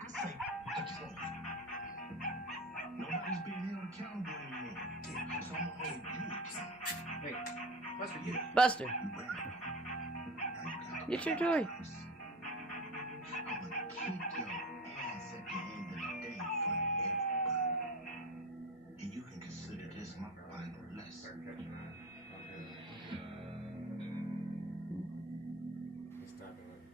I say control. Nobody's being held accountable anymore. So I'm gonna hold you accountable. Hey, Buster, get it. Buster, get your toy.